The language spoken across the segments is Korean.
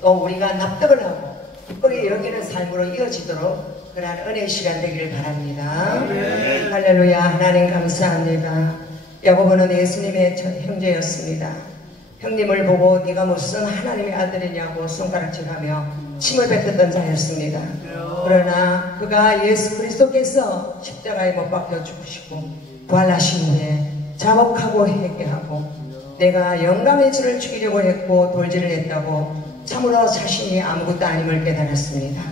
또 우리가 납득을 하고 기쁘게 여기는 삶으로 이어지도록 그러한 은혜의 시간 되기를 바랍니다. 네. 할렐루야. 하나님 감사합니다. 야고보는 예수님의 형제였습니다. 형님을 보고 네가 무슨 하나님의 아들이냐고 손가락질하며 침을 뱉었던 자였습니다. 그러나 그가 예수 그리스도께서 십자가에 못 박혀 죽으시고 부활하신 후에 자복하고 회개하고 내가 영광의 주를 죽이려고 했고 돌질을 했다고 참으로 자신이 아무것도 아님을 깨달았습니다.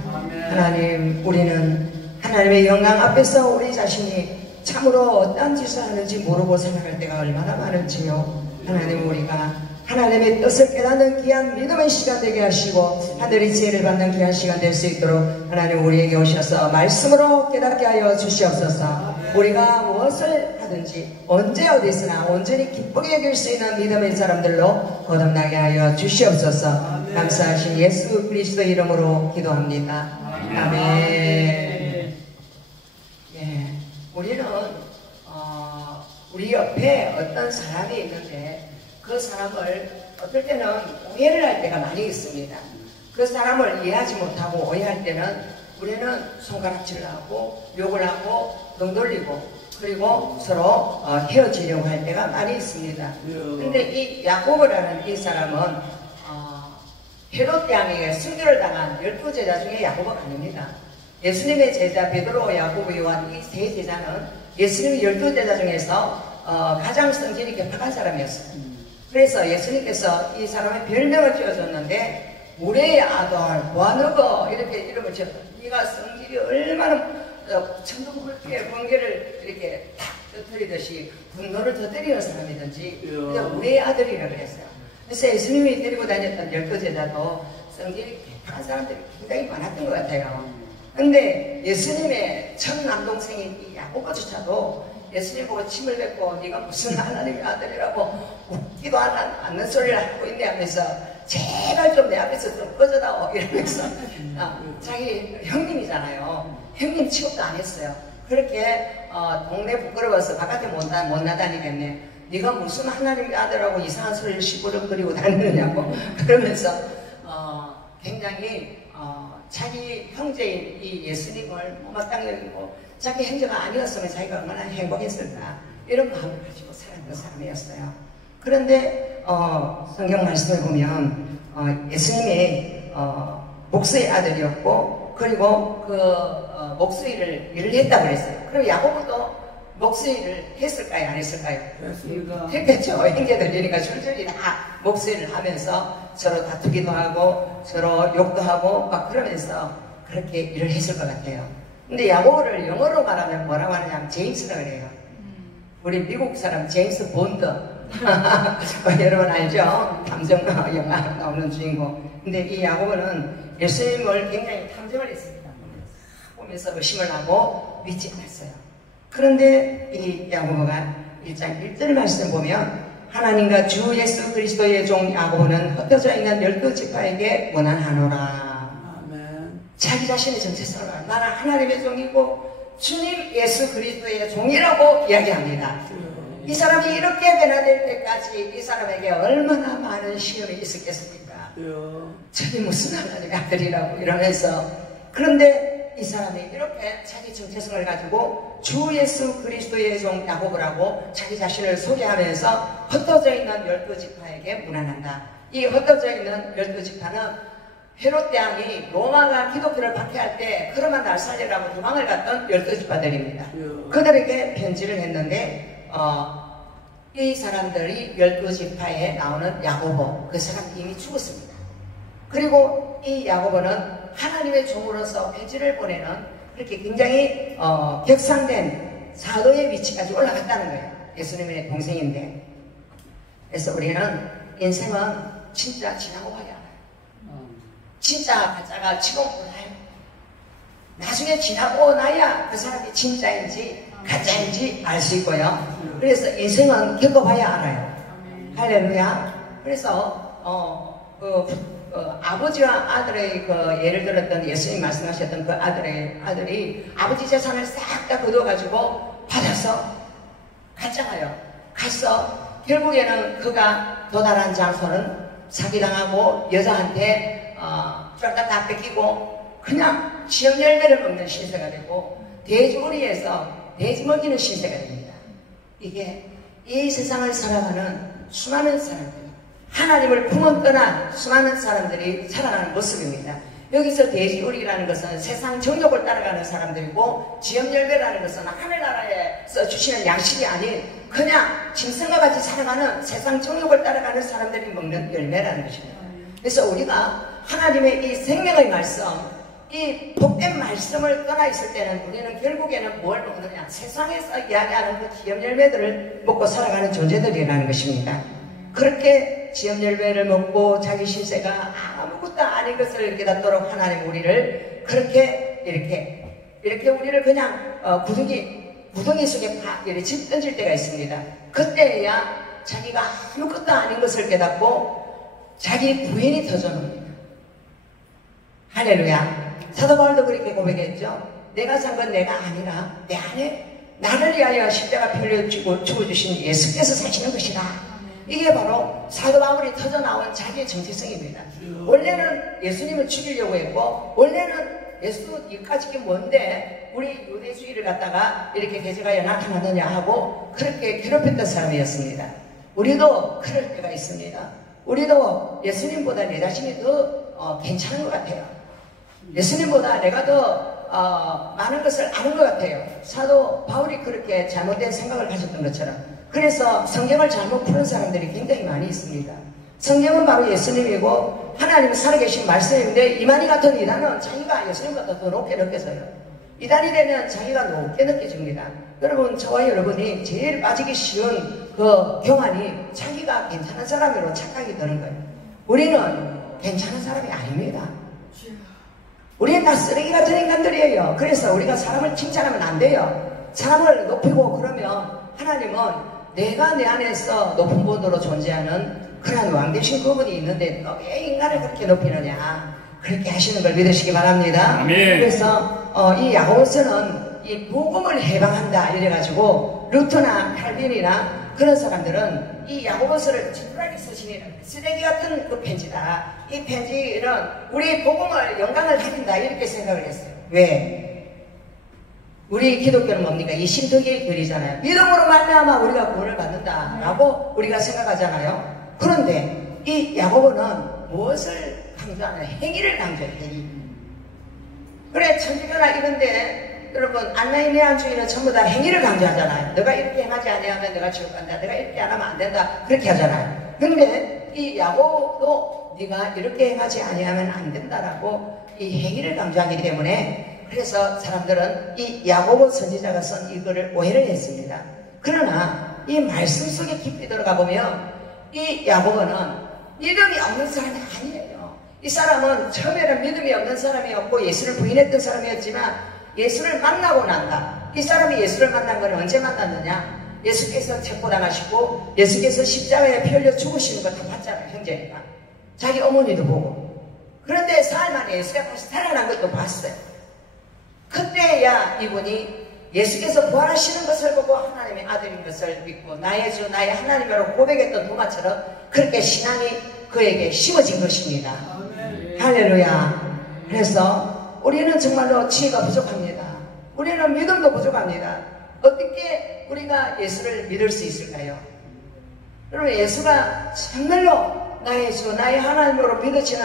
하나님, 우리는 하나님의 영광 앞에서 우리 자신이 참으로 어떠한 짓을 하는지 모르고 살아갈 때가 얼마나 많은지요. 하나님, 우리가 하나님의 뜻을 깨닫는 귀한 믿음의 시간 되게 하시고 하늘의 지혜를 받는 귀한 시간 될 수 있도록 하나님 우리에게 오셔서 말씀으로 깨닫게 하여 주시옵소서. 우리가 무엇을 하든지 언제 어디서나 온전히 기쁘게 여길 수 있는 믿음의 사람들로 거듭나게 하여 주시옵소서. 감사하신 예수 그리스도 이름으로 기도합니다. 아멘. 예, 우리는 우리 옆에 어떤 사람이 있는데 그 사람을 어떨 때는 오해를 할 때가 많이 있습니다. 그 사람을 이해하지 못하고 오해할 때는 우리는 손가락질을 하고 욕을 하고 등 돌리고 그리고 서로 헤어지려고 할 때가 많이 있습니다. 근데 이 야고보라는 이 사람은 헤롯 왕에게 순교를 당한 12제자 중에 야고보가 아닙니다. 예수님의 제자 베드로, 야고보, 요한 이 세 제자는 예수님의 12제자 중에서 가장 성질이 격한 사람이었어요. 그래서 예수님께서 이 사람의 별명을 지어줬는데 우리의 아들 보아너거 이렇게 이름을 지었다. 네가 성질이 얼마나 천둥불게 번개를 이렇게 탁 터뜨리듯이 분노를 터뜨리는 사람이든지 우리의 아들이라고 했어요. 그래서 예수님이 데리고 다녔던 12제자도 성질이 격한 사람들이 굉장히 많았던 것 같아요. 근데 예수님의 첫 남동생인 이 야고보조차도 예수님 보고 침을 뱉고 네가 무슨 하나님의 아들이라고 웃기도 않는 소리를 하고 있네 하면서 제발 좀 내 앞에서 좀 꺼져다오 이러면서 자기 형님이잖아요. 형님 취급도 안 했어요. 그렇게 동네 부끄러워서 바깥에 못 나다니겠네. 네가 무슨 하나님의 아들하고 이상한 소리를 시부름거리고 다니느냐고 그러면서 굉장히 자기 형제인 이 예수님을 마땅히 여기고 자기 형제가 아니었으면 자기가 얼마나 행복했을까 이런 마음을 가지고 살았던 사람이었어요. 그런데 성경 말씀을 보면 예수님이 목수의 아들이었고 그리고 그 목수일을 일을 했다고 그랬어요. 그리고 야고보도 목수일을 했을까요? 안 했을까요? 했습니다. 했겠죠. 형제들이니까 줄줄이 다 목수일을 하면서 서로 다투기도 하고 서로 욕도 하고 막 그러면서 그렇게 일을 했을 것 같아요. 근데 야고보를 영어로 말하면 뭐라고 하느냐면 제임스라 그래요. 우리 미국 사람 제임스 본드 여러분 알죠? 탐정 영화 나오는 주인공. 근데 이 야고보는 예수님을 굉장히 탐정을 했습니다. 보면서 의심을 하고 믿지 않았어요. 그런데 이 야고보가 1장 1절 말씀 보면 하나님과 주 예수 그리스도의 종 야고보는 흩어져 있는 12지파에게 원한하노라. 자기 자신의 정체성을 알아. 나는 하나님의 종이고 주님 예수 그리스도의 종이라고 이야기합니다. 이 사람이 이렇게 변화될 때까지 이 사람에게 얼마나 많은 시험이 있었겠습니까? 저게 무슨 하나님의 아들이라고 이러면서. 그런데 이 사람이 이렇게 자기 정체성을 가지고 주 예수 그리스도의 종 야고보라고 자기 자신을 소개하면서 흩어져 있는 12지파에게 문안한다. 이 흩어져 있는 12지파는 헤롯 대왕이 로마가 기독교를 박해할 때 그러면 날 살리라고 도망을 갔던 12지파들입니다. 그들에게 편지를 했는데 이 사람들이 12지파에 나오는 야고보, 그 사람 이미 죽었습니다. 그리고 이 야고보는 하나님의 종으로서 편지를 보내는 그렇게 굉장히 격상된 사도의 위치까지 올라갔다는 거예요. 예수님의 동생인데. 그래서 우리는 인생은 진짜 지나고 가야 알아요. 진짜 가짜가 지금 몰라요. 나중에 지나고 나야 그 사람이 진짜인지 가짜인지 알 수 있고요. 그래서 인생은 겪어봐야 알아요. 할렐루야. 그래서 아버지와 아들의 그 예를 들었던 예수님 말씀하셨던 그 아들이 아버지 재산을 싹 다 거둬가지고 받아서 갔잖아요. 가서 결국에는 그가 도달한 장소는 사기당하고 여자한테 쫄딱 다 뺏기고 그냥 지역 열매를 먹는 신세가 되고 돼지우리에서 돼지 먹이는 신세가 됩니다. 이게 이 세상을 살아가는 수많은 사람들, 하나님을 품은 떠난 수많은 사람들이 살아가는 모습입니다. 여기서 돼지우리라는 것은 세상 정욕을 따라가는 사람들이고 지역열매라는 것은 하늘나라에서 주시는 양식이 아닌 그냥 짐승과 같이 살아가는 세상 정욕을 따라가는 사람들이 먹는 열매라는 것입니다. 그래서 우리가 하나님의 이 생명의 말씀, 이 복된 말씀을 떠나 있을 때는 우리는 결국에는 뭘 먹느냐, 세상에서 이야기하는 그 지역열매들을 먹고 살아가는 존재들이라는 것입니다. 그렇게 지역열매를 먹고 자기 신세가 아무것도 아닌 것을 깨닫도록 하나님 우리를 그렇게 이렇게 우리를 그냥 구덩이 속에 이렇게 집 던질 때가 있습니다. 그때야 자기가 아무것도 아닌 것을 깨닫고 자기 부인이 터져놓습니다. 할렐루야. 사도 바울도 그렇게 고백했죠. 내가 산 건 내가 아니라 내 안에 나를 위하여 십자가 피를 죽어주신 예수께서 사시는 것이다. 이게 바로 사도 바울이 터져나온 자기의 정체성입니다. 원래는 예수님을 죽이려고 했고 원래는 예수 이까지 게 뭔데 우리 유대주의를 갖다가 이렇게 대적하여 나타나느냐 하고 그렇게 괴롭혔던 사람이었습니다. 우리도 그럴 때가 있습니다. 우리도 예수님보다 내 자신이 더 괜찮은 것 같아요. 예수님보다 내가 더 많은 것을 아는 것 같아요. 사도 바울이 그렇게 잘못된 생각을 가졌던 것처럼. 그래서 성경을 잘못 푸는 사람들이 굉장히 많이 있습니다. 성경은 바로 예수님이고 하나님은 살아계신 말씀인데 이만희 같은 이단은 자기가 예수님보다 더 높게 느껴져요. 이단이 되면 자기가 높게 느껴집니다. 여러분, 저와 여러분이 제일 빠지기 쉬운 그 교만이 자기가 괜찮은 사람으로 착각이 드는 거예요. 우리는 괜찮은 사람이 아닙니다. 우리는 다 쓰레기 같은 인간들이에요. 그래서 우리가 사람을 칭찬하면 안 돼요. 사람을 높이고 그러면 하나님은 내가 내 안에서 높은 분으로 존재하는 그런 왕되신 그분이 있는데 너 왜 인간을 그렇게 높이느냐, 그렇게 하시는 걸 믿으시기 바랍니다. 아멘. 그래서 이 야고보서는 이 복음을 해방한다 이래가지고 루터나 칼빈이나 그런 사람들은 이 야고보서를 지푸라기 쓰시는 쓰레기 같은 그 편지다. 이 편지는 우리 복음을 영광을 드린다 이렇게 생각을 했어요. 왜? 우리 기독교는 뭡니까? 이 신덕의 글이잖아요. 믿음으로 말미암아 우리가 구원을 받는다라고 우리가 생각하잖아요. 그런데 이 야고보는 무엇을 강조하냐? 행위를 강조해요. 행위. 그래, 천주교나 이런데 여러분 안나이메안주의는 전부 다 행위를 강조하잖아요. 너가 이렇게 행하지 아니하면 너가 지옥 간다. 내가 이렇게 안 하면 안 된다. 그렇게 하잖아요. 그런데 이 야고보도 네가 이렇게 행하지 아니하면 안 된다라고 이 행위를 강조하기 때문에 그래서 사람들은 이 야고보 선지자가 쓴 이거를 오해를 했습니다. 그러나 이 말씀 속에 깊이 들어가 보면 이 야고보는 믿음이 없는 사람이 아니에요. 이 사람은 처음에는 믿음이 없는 사람이었고 예수를 부인했던 사람이었지만 예수를 만나고 난다. 이 사람이 예수를 만난 건 언제 만났느냐? 예수께서 체포당하시고 예수께서 십자가에 피 흘려 죽으시는 거 다 봤잖아요. 형제니까. 자기 어머니도 보고. 그런데 사흘 만에 예수가 다시 살아난 것도 봤어요. 그때야 이분이 예수께서 부활하시는 것을 보고 하나님의 아들인 것을 믿고 나의 주 나의 하나님으로 고백했던 도마처럼 그렇게 신앙이 그에게 심어진 것입니다. 아멘. 할렐루야. 그래서 우리는 정말로 지혜가 부족합니다. 우리는 믿음도 부족합니다. 어떻게 우리가 예수를 믿을 수 있을까요? 여러분, 예수가 정말로 나의 주 나의 하나님으로 믿어지는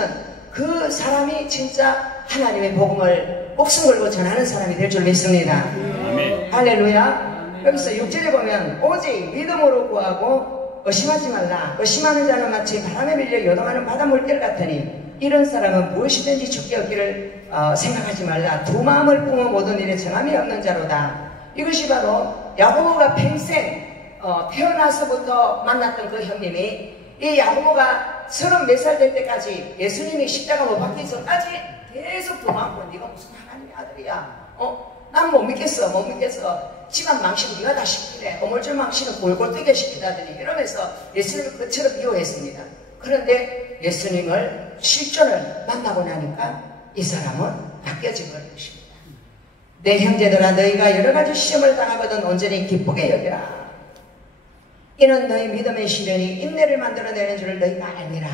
그 사람이 진짜 하나님의 복음을 목숨 걸고 전하는 사람이 될 줄 믿습니다. 아멘. 할렐루야. 여기서 6절에 보면 오직 믿음으로 구하고 의심하지 말라. 의심하는 자는 마치 바람에 밀려 요동하는 바다 물결 같으니 이런 사람은 무엇이든지 죽게 얻기를 생각하지 말라. 두 마음을 품어 모든 일에 정함이 없는 자로다. 이것이 바로 야고보가 평생 태어나서부터 만났던 그 형님이 이 야고보가 34살 될 때까지 예수님이 십자가 못 박기 전까지 계속 도망고 네가 무슨 하나님의 아들이야. 난 못 믿겠어. 못 믿겠어. 집안 망신 네가 다 시키래. 어물줄 망신은 골골 뜨게 시키다더니 이러면서 예수님을 그처럼 미워했습니다. 그런데 예수님을 실존을 만나고 나니까 이 사람은 바뀌어진 것입니다. 내 형제들아 너희가 여러가지 시험을 당하거든 온전히 기쁘게 여겨라. 이는 너희 믿음의 시련이 인내를 만들어내는 줄을 너희가 알미라.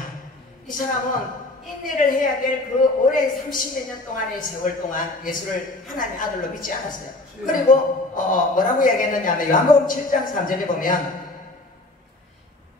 이 사람은 인내를 해야 될 그 오랜 30몇 년 동안의 세월 동안 예수를 하나님의 아들로 믿지 않았어요. 그리고 뭐라고 이야기했느냐 하면 요한복음 7장 3절에 보면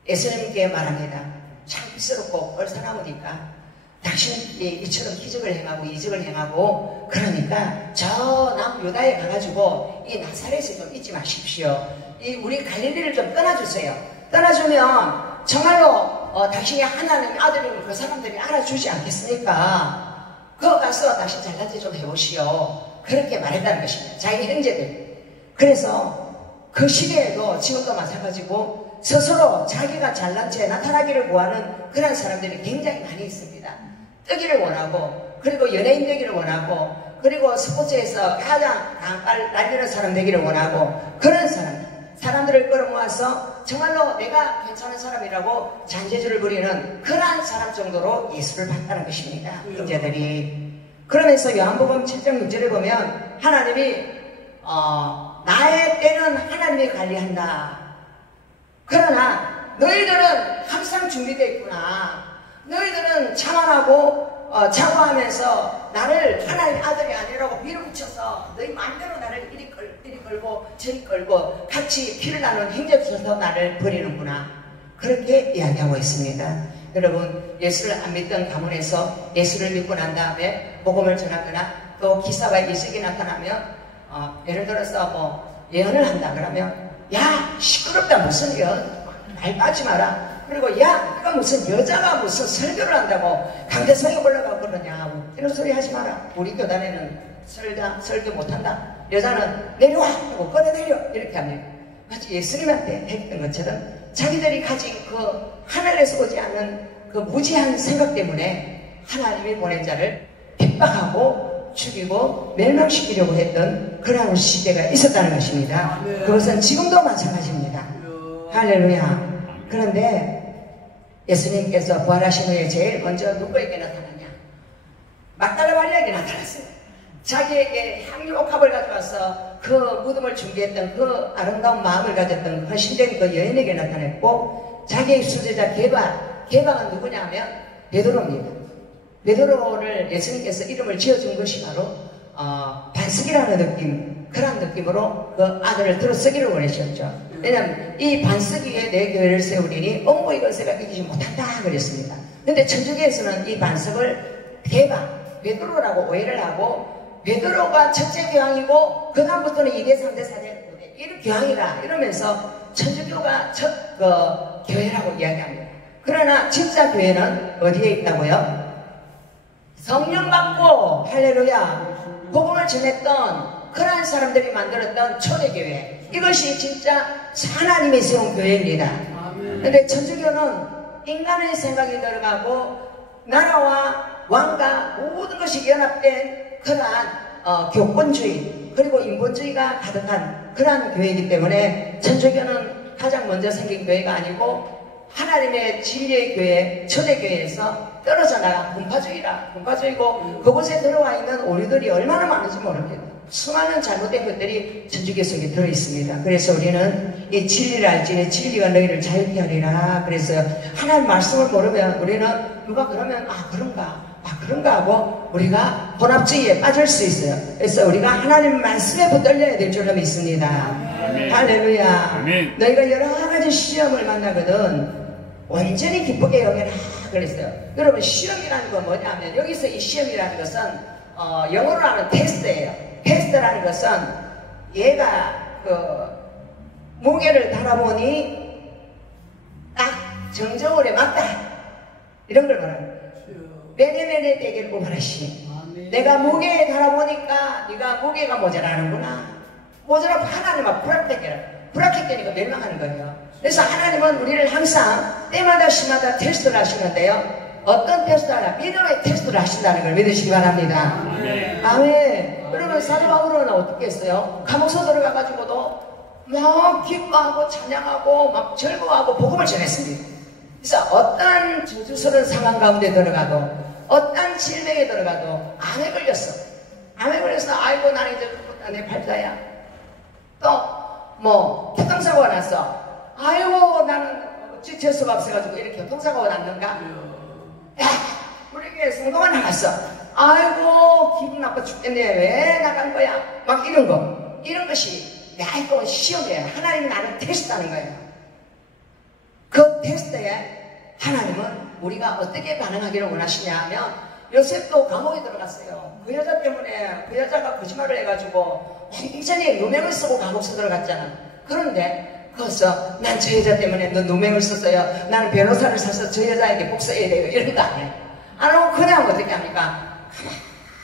예수님께 말합니다. 창피스럽고 얼싸나우니까 당신이 이처럼 기적을 행하고 이적을 행하고 그러니까 저 남유다에 가가지고 이 나사렛에 좀 있지 마십시오. 이 우리 갈릴리를 좀 떠나주세요. 떠나주면 정말로 당신이 하나님의 아들이면 그 사람들이 알아주지 않겠습니까? 그거 가서 당신 잘난 체 좀 해보시오. 그렇게 말했다는 것입니다. 자기 형제들. 그래서 그 시대에도 지금도 마찬가지고 스스로 자기가 잘난 채 나타나기를 구하는 그런 사람들이 굉장히 많이 있습니다. 뜨기를 원하고 그리고 연예인 되기를 원하고 그리고 스포츠에서 가장 강빨 날리는 사람 되기를 원하고 그런 사람들을 끌어모아서 정말로 내가 괜찮은 사람이라고 잔재주를 부리는 그러한 사람 정도로 예수를 봤다는 것입니다. 형제들이. 그러면서 요한복음 7장 6절에 보면 하나님이 나의 때는 하나님이 관리한다. 그러나 너희들은 항상 준비되어 있구나. 너희들은 자만하고 자고하면서 나를 하나님의 아들이 아니라고 밀어붙여서 너희 마음대로 나를 이리 끌고 저리 끌고 같이 피를 나눈 행적에서 나를 버리는구나. 그렇게 이야기하고 있습니다. 여러분 예수를 안 믿던 가문에서 예수를 믿고 난 다음에 복음을 전하거나 또 기사와 이적이 나타나면 예를 들어서 뭐 예언을 한다 그러면 야 시끄럽다 무슨 예언 말 빠지 마라. 그리고 야 네가 무슨 여자가 무슨 설교를 한다고 강대상에 올라가고 그러냐 이런 소리 하지 마라. 우리 교단에는 설교 못한다. 여자는 내려와 하고 꺼내내려 이렇게 합니다. 마치 예수님한테 했던 것처럼 자기들이 가진 그 하늘에서 오지 않는 그 무지한 생각 때문에 하나님이 보낸 자를 핍박하고 죽이고 멸망시키려고 했던 그러한 시대가 있었다는 것입니다. 그것은 지금도 마찬가지입니다. 할렐루야. 그런데 예수님께서 부활하신 후에 제일 먼저 누구에게 나타나냐? 막달라 마리아에게 나타났어요. 자기에게 향유 옥합을 가져와서 그 무덤을 준비했던 그 아름다운 마음을 가졌던 헌신된 그 여인에게 나타냈고 자기의 수제자 게바는 누구냐 하면 베드로입니다. 베드로를 예수님께서 이름을 지어준 것이 바로 반석이라는 느낌, 그런 느낌으로 그 아들을 들어쓰기를 원하셨죠. 왜냐하면 이 반석 위에 내 교회를 세우리니 엉고이 건세가 이기지 못한다 그랬습니다. 근데 천주교에서는 이 반석을 베드로라고 오해를 하고 베드로가 첫째 교황이고 그 다음부터는 2대, 3대, 4대, 5대 이런 교황이라 이러면서 천주교가 첫 교회라고 이야기합니다. 그러나 진짜 교회는 어디에 있다고요? 성령 받고 할렐루야 복음을 전했던 그러한 사람들이 만들었던 초대교회, 이것이 진짜 하나님이 세운 교회입니다. 그런데 천주교는 인간의 생각이 들어가고 나라와 왕과 모든 것이 연합된 그러한 교권주의 그리고 인본주의가 가득한 그러한 교회이기 때문에 천주교는 가장 먼저 생긴 교회가 아니고 하나님의 진리의 교회, 초대교회에서 떨어져 나간 분파주의고 그곳에 들어와 있는 오류들이 얼마나 많은지 모릅니다. 수많은 잘못된 것들이 천주교 속에 들어있습니다. 그래서 우리는 이 진리를 알지니 진리가 너희를 자유케 하리라. 그래서 하나님 말씀을 모르면 우리는 누가 그러면 그런가 하고 우리가 혼합주의에 빠질 수 있어요. 그래서 우리가 하나님 말씀에 붙들려야 될 줄로 믿습니다. 할렐루야. 아멘. 너희가 여러 가지 시험을 만나거든 온전히 기쁘게 여겨라 그랬어요. 여러분 시험이라는 건 뭐냐면 여기서 이 시험이라는 것은 영어로 하면 테스트예요. 테스트라는 것은 얘가 무게를 달아보니 딱 정저울에 맞다 이런 걸 말합니다. 매네매네 대결 고발하시. 내가 무게에 달아보니까 네가 무게가 모자라는구나. 모자라고 하나님은 불합격되니까 멸망하는 거예요. 그래서 하나님은 우리를 항상 때마다 시마다 테스트를 하시는데요. 어떤 테스트를 하냐? 믿음의 테스트를 하신다는 걸 믿으시기 바랍니다. 아멘. 그러면 사도 바울은 어떻게 했어요? 감옥소 들어가가지고도 막 기뻐하고 찬양하고 막 즐거워하고 복음을 전했습니다. 그래서 어떤 저주스러운 상황 가운데 들어가도 어떤 질병에 들어가도 암에 걸렸어. 아이고 나는 이제 내 팔자야. 또 뭐 교통사고가 났어. 아이고 나는 어찌 재수가 없어가지고 이렇게 교통사고가 났는가? 야 우리 교회 성도가 나갔어. 아이고 기분 나빠 죽겠네. 왜 나간 거야? 막 이런 거. 이런 것이 이거 시험이에요. 하나님이 나를 테스트하는 거예요. 그 테스트에 하나님은 우리가 어떻게 반응하기를 원하시냐 하면 요셉도 감옥에 들어갔어요. 그 여자 때문에 그 여자가 거짓말을 해가지고 완전히 누명을 쓰고 감옥에 들어갔잖아. 그런데 거기서 난 저 여자 때문에 너 누명을 썼어요. 나는 변호사를 사서 저 여자에게 복수해야 돼요. 이런 거 아니에요. 안 하고 그냥 어떻게 합니까?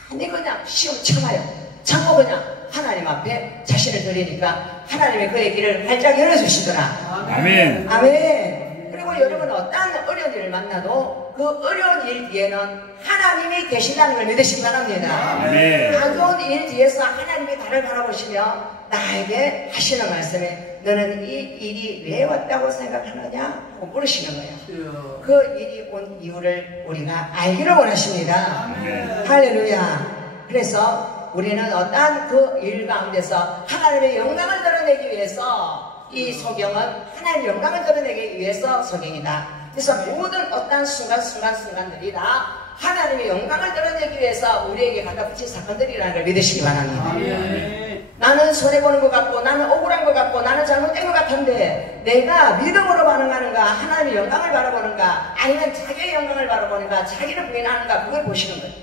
가만히 그냥 시험 참아요. 참고 그냥 하나님 앞에 자신을 드리니까 하나님의 그의 길을 활짝 열어주시더라. 아멘. 아멘. 그리고 여러분 어떤 어려운 일을 만나도 그 어려운 일 뒤에는 하나님이 계신다는 걸 믿으시기 바랍니다. 아멘. 어려운 일 뒤에서 하나님이 나를 바라보시며 나에게 하시는 말씀에 너는 이 일이 왜 왔다고 생각하느냐? 하고 물으시는 거예요. 그 일이 온 이유를 우리가 알기를 원하십니다. 아멘. 할렐루야. 그래서 우리는 어떠한 그 일 가운데서 하나님의 영광을 드러내기 위해서 이 소경은 하나님의 영광을 드러내기 위해서 소경이다. 그래서 모든 어떠한 순간들이 다 하나님의 영광을 드러내기 위해서 우리에게 갖다 붙인 사건들이라는 걸 믿으시기 바랍니다. 아멘. 나는 손해보는 것 같고 나는 억울한 것 같고 나는 잘못된 것 같은데 내가 믿음으로 반응하는가 하나님의 영광을 바라보는가 아니면 자기의 영광을 바라보는가 자기를 부인하는가 그걸 보시는 거예요.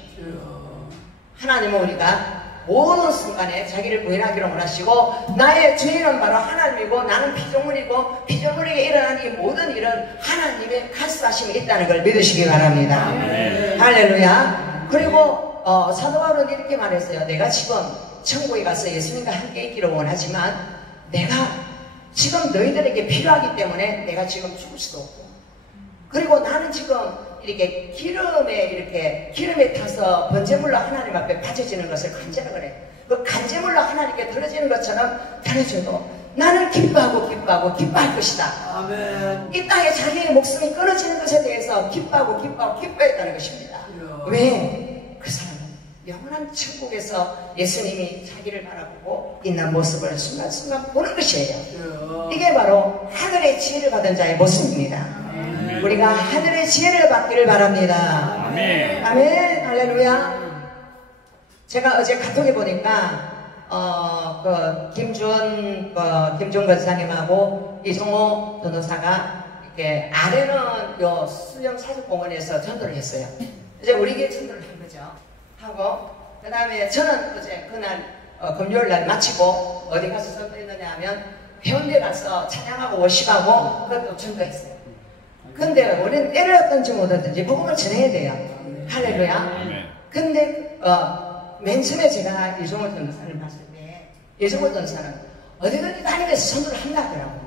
하나님은 우리가 모든 순간에 자기를 부인하기를 원하시고 나의 주인은 바로 하나님이고 나는 피조물이고 피조물에게 일어난 이 모든 일은 하나님의 카스하심이 있다는 걸 믿으시기 바랍니다. 아멘. 할렐루야. 그리고 사도 바울은 이렇게 말했어요. 내가 지금 천국에 가서 예수님과 함께 있기를 원하지만 내가 지금 너희들에게 필요하기 때문에 내가 지금 죽을 수도 없고 그리고 나는 지금 이렇게 기름에 타서 번제물로 하나님 앞에 바쳐지는 것을 간절히 그래. 그 간제물로 하나님께 드려지는 것처럼 드려줘도 나는 기뻐할 것이다. 아멘. 이 땅에 자기의 목숨이 끊어지는 것에 대해서 기뻐했다는 것입니다. 왜? 그 사람은 영원한 천국에서 예수님이 자기를 바라보고 있는 모습을 순간순간 보는 것이에요. 이게 바로 하늘의 지혜를 받은 자의 모습입니다. 우리가 하늘의 지혜를 받기를 바랍니다. 아멘. 아멘. 할렐루야. 제가 어제 카톡에 보니까 김준 권사님하고 이종호 변호사가 이렇게 아래는 요 수영 사직공원에서 전도를 했어요. 이제 우리 교회 전도를 한 거죠. 하고 그 다음에 저는 어제 그날 금요일 날 마치고 어디 가서 전도했느냐 하면 해운대 가서 찬양하고 워십하고 그것도 전도했어요. 근데 우리는 때를 얻든지 못 얻든지 복음을 전해야 돼요. 할렐루야. 근데 맨 처음에 제가 이종호 전도사를 봤을 때 이종호 전도사는 어디든지 다니면서 전도를 한다 하더라고요.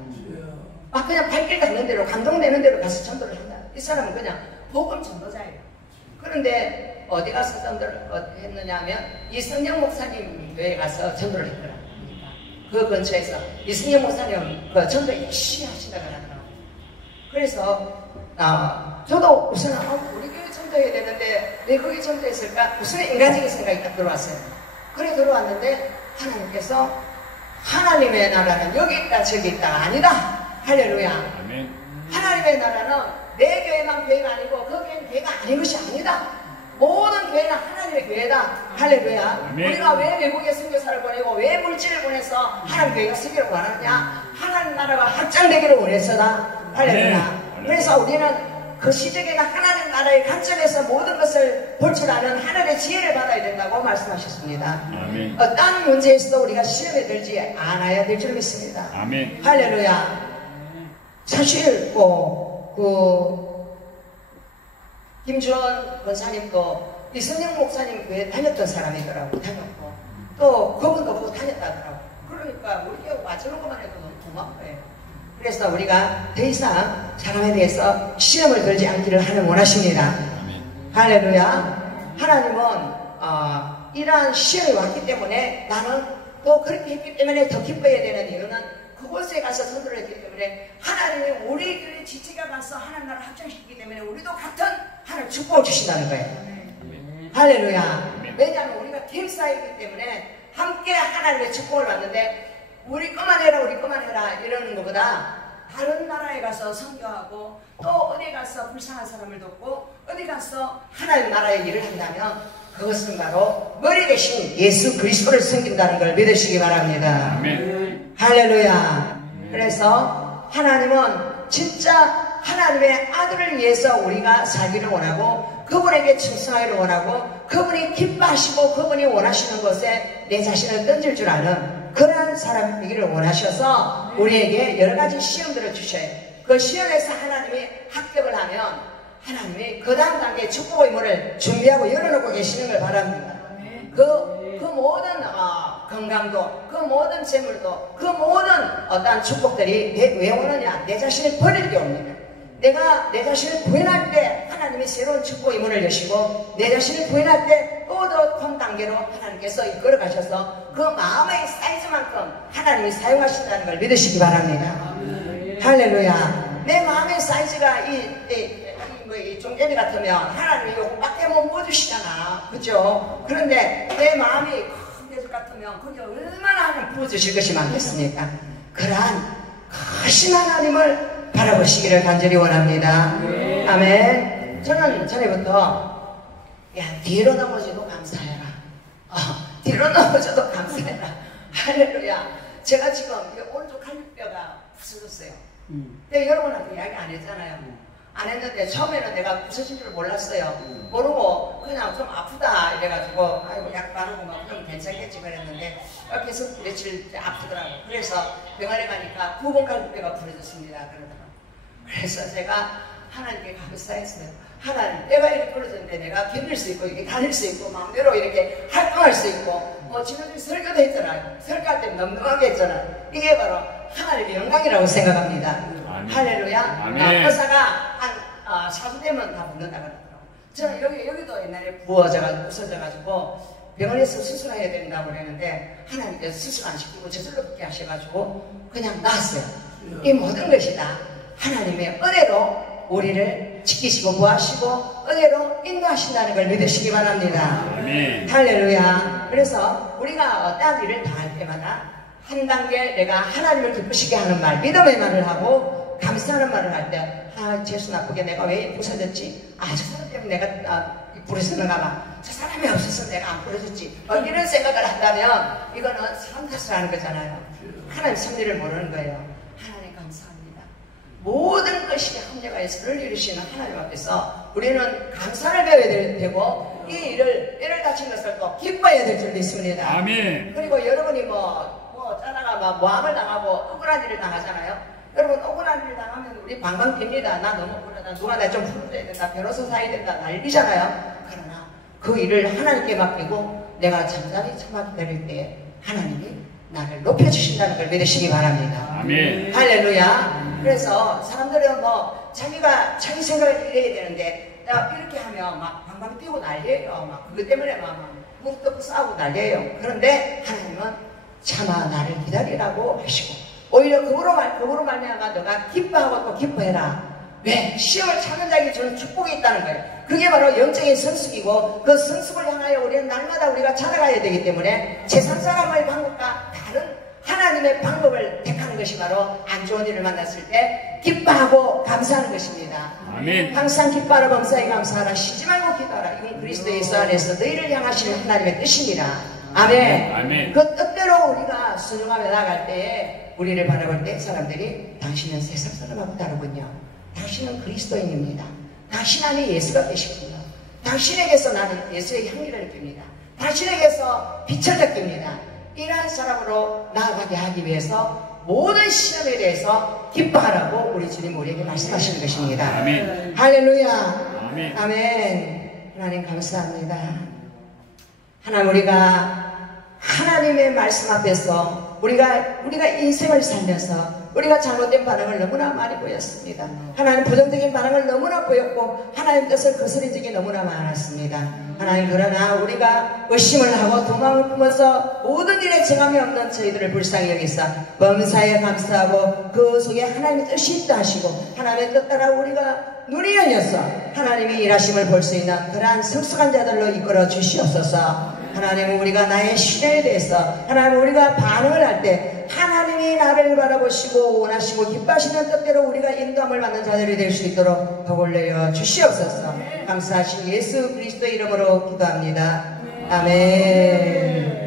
막 그냥 발길 닿는 대로 감동되는 대로 가서 전도를 한다. 이 사람은 그냥 복음 전도자예요. 그런데 어디 가서 전도를 했느냐 하면 이승영 목사님 교회에 가서 전도를 했더라고요. 그 근처에서 이승영 목사님 그 전도 열심히 하신다고 하더라고요. 그래서 저도 우선 우리 교회 전도해야 되는데 왜 거기 전도했을까? 무슨 인간적인 생각이 딱 들어왔어요. 그래 들어왔는데 하나님께서 하나님의 나라는 여기 있다 저기 있다가 아니다. 할렐루야. 아멘. 하나님의 나라는 내 교회만 교회가 아니고 그 교회는 교회가 아닌 것이 아니다. 모든 교회는 하나님의 교회다. 할렐루야. 아멘. 우리가 왜 외국에 선교사를 보내고 왜 물질을 보내서 하나님 교회가 쓰기를 원하느냐? 하나님 나라가 확장되기를 원해서다. 할렐루야. 그래서 우리는 그 시적에는 하나님 나라의 관점에서 모든 것을 볼 줄 아는 하늘의 지혜를 받아야 된다고 말씀하셨습니다. 아멘. 어떤 문제에서도 우리가 시험에 들지 않아야 될 줄 믿습니다. 아멘. 할렐루야. 사실 김주원 권사님도 이승영 목사님 교회 다녔던 사람이더라고. 다녔고 또 그분도 그거 다녔다더라고. 그러니까 우리가 와주는 것만 해도 너무 고마운 거예요. 그래서 우리가 더 이상 사람에 대해서 시험을 들지 않기를 하나님 원하십니다. 아멘. 할렐루야. 하나님은 이러한 시험이 왔기 때문에 나는 또 그렇게 했기 때문에 더 기뻐해야 되는 이유는 그곳에 가서 전도를 했기 때문에 하나님이 우리 교회 지체가 가서 하나님 나라를 확장시키기 때문에 우리도 같은 하나님 축복을 주신다는 거예요. 할렐루야. 왜냐하면 우리가 팀사이기 때문에 함께 하나님의 축복을 받는데 우리 것만 해라 이러는 것보다 다른 나라에 가서 선교하고 또 어디 가서 불쌍한 사람을 돕고 어디 가서 하나님 나라의 일을 한다면 그것은 바로 머리 대신 예수 그리스도를 섬긴다는 걸 믿으시기 바랍니다. 아멘. 할렐루야. 그래서 하나님은 진짜 하나님의 아들을 위해서 우리가 살기를 원하고 그분에게 충성하기를 원하고 그분이 기뻐하시고 그분이 원하시는 것에 내 자신을 던질 줄 아는 그러한 사람이기를 원하셔서 우리에게 여러 가지 시험들을 주셔요. 그 시험에서 하나님이 합격을 하면 하나님이 그 다음 단계 축복의 문을 준비하고 열어놓고 계시는 걸 바랍니다. 그 모든 건강도, 그 모든 재물도, 그 모든 어떠한 축복들이 왜 오느냐? 내 자신을 버릴 게 옵니다. 내가 내 자신을 부인할 때 하나님이 새로운 축복의 문을 여시고 내 자신을 부인할 때 또 더 큰 단계로 하나님께서 이끌어 가셔서 그 마음의 사이즈만큼 하나님이 사용하신다는 걸 믿으시기 바랍니다. 할렐루야. 내 마음의 사이즈가 이 종개비 같으면 하나님이 요거밖에 못 부어주시잖아. 그죠? 그런데 내 마음이 큰 대접 같으면 거기 얼마나 하나님 부어주실 것이 많겠습니까? 그러한 크신 하나님을 바라보시기를 간절히 원합니다. 아멘. 저는 전에부터 뒤로 넘어져도 감사해라. 뒤로 넘어져도 감사해라. 할렐루야. 제가 지금 오른쪽 갈비뼈가 부서졌어요. 근데 여러분한테 이야기 안 했잖아요. 안 했는데 처음에는 내가 부서진 줄 몰랐어요. 모르고 그냥 좀 아프다 이래가지고 아이고 약 바르고 막 그럼 괜찮겠지 그랬는데 계속 며칠 아프더라고. 그래서 병원에 가니까 9번 갈비뼈가 부러졌습니다. 그러더라고. 그래서 제가 하나님께 감사했어요. 하나님, 내가 이렇게 부러졌는데 내가 견딜 수 있고 이렇게 다닐 수 있고 마음대로 이렇게 활동할 수 있고 지금까지 설교도 했잖아요. 설교할 때 넉넉하게 했잖아요. 이게 바로 하나님의 영광이라고 생각합니다. 아멘. 할렐루야. 의사가 한 4주 되면 다 붙는다 그러더라고요. 저는 여기도 옛날에 부서져가지고 병원에서 수술해야 된다고 그랬는데 하나님께서 수술 안 시키고 저절로 붙게 하셔가지고 그냥 나았어요. 이 모든 것이 다 하나님의 은혜로 우리를 지키시고 보하시고 은혜로 인도하신다는 걸 믿으시기 바랍니다. 아멘. 할렐루야. 그래서 우리가 어떠한 일을 당할 때마다 한 단계 내가 하나님을 기쁘시게 하는 말, 믿음의 말을 하고 감사하는 말을 할 때 재수 나쁘게 내가 왜 부서졌지? 저 사람 때문에 내가 부러졌는가 봐. 저 사람이 없었으면 내가 안 부러졌지. 이런 생각을 한다면 이거는 사람 탓을 하는 거잖아요. 하나님 섭리를 모르는 거예요. 하나님 감사합니다. 모든 것이 합력하여 선을 이루시는 하나님 앞에서 우리는 감사를 배워야 되고 이 일을 다친 것을 또 기뻐해야 될 줄도 있습니다. 아멘. 그리고 여러분이 짜다가 모함을 당하고 억울한 일을 당하잖아요. 여러분 억울한 일을 당하면 우리 방방 빕니다. 나 너무 억울하다. 누가 나 좀 풀어줘야 된다. 변호사 사야 된다. 난리잖아요. 그러나 그 일을 하나님께 맡기고 내가 잠잠히 참아 기다릴 때 하나님이 나를 높여주신다는 걸 믿으시기 바랍니다. 아멘. 할렐루야. 그래서 사람들은 자기가 자기 생각을 이래야 되는데 이렇게 하면 막 방방 뛰고 난리예요. 막 그것 때문에 막 무릎 꿇고 싸우고 난리예요. 그런데 하나님은 참아 나를 기다리라고 하시고 오히려 그거로 말미암아 너가 기뻐하고 또 기뻐해라. 왜? 시험을 참는 자에게 주는 축복이 있다는 거예요. 그게 바로 영적인 성숙이고 그 성숙을 향하여 우리는 날마다 우리가 찾아가야 되기 때문에 제3사람의 방법과 다른 하나님의 방법을 택하는 것이 바로 안 좋은 일을 만났을 때 기뻐하고 감사하는 것입니다. 아멘. 항상 기뻐하라 범사에 감사하라 쉬지 말고 기도하라. 이건 그리스도 예수 안에서 너희를 향하시는 하나님의 뜻입니다. 아멘. 아멘. 그 뜻대로 우리가 순종하며 나아갈 때에 우리를 바라볼 때 사람들이 당신은 세상 사람하고 다르군요. 당신은 그리스도인입니다. 당신 안에 예수가 계시군요. 당신에게서 나는 예수의 향기를 느낍니다. 당신에게서 빛을 느낍니다. 이러한 사람으로 나아가게 하기 위해서 모든 시험에 대해서 기뻐하라고 우리 주님 우리에게 말씀하시는 것입니다. 아멘. 할렐루야. 아멘. 아멘. 하나님 감사합니다. 하나님 우리가 하나님의 말씀 앞에서 우리가 인생을 살면서 우리가 잘못된 반응을 너무나 많이 보였습니다. 하나님 부정적인 반응을 너무나 보였고 하나님 뜻을 거스린 적이 너무나 많았습니다. 하나님 그러나 우리가 의심을 하고 도망을 품어서 모든 일에 정함이 없는 저희들을 불쌍히 여기사 범사에 감사하고 그 속에 하나님의 뜻이 있다 하시고 하나님의 뜻 따라 우리가 눈이 열려서 하나님의 일하심을 볼 수 있는 그러한 성숙한 자들로 이끌어 주시옵소서. 하나님은 우리가 나의 신뢰에 대해서 하나님 우리가 반응을 할 때 하나님이 나를 바라보시고 원하시고 기뻐하시는 뜻대로 우리가 인도함을 받는 자들이 될 수 있도록 더 올려 주시옵소서. 감사하신 예수 그리스도 이름으로 기도합니다. 아멘.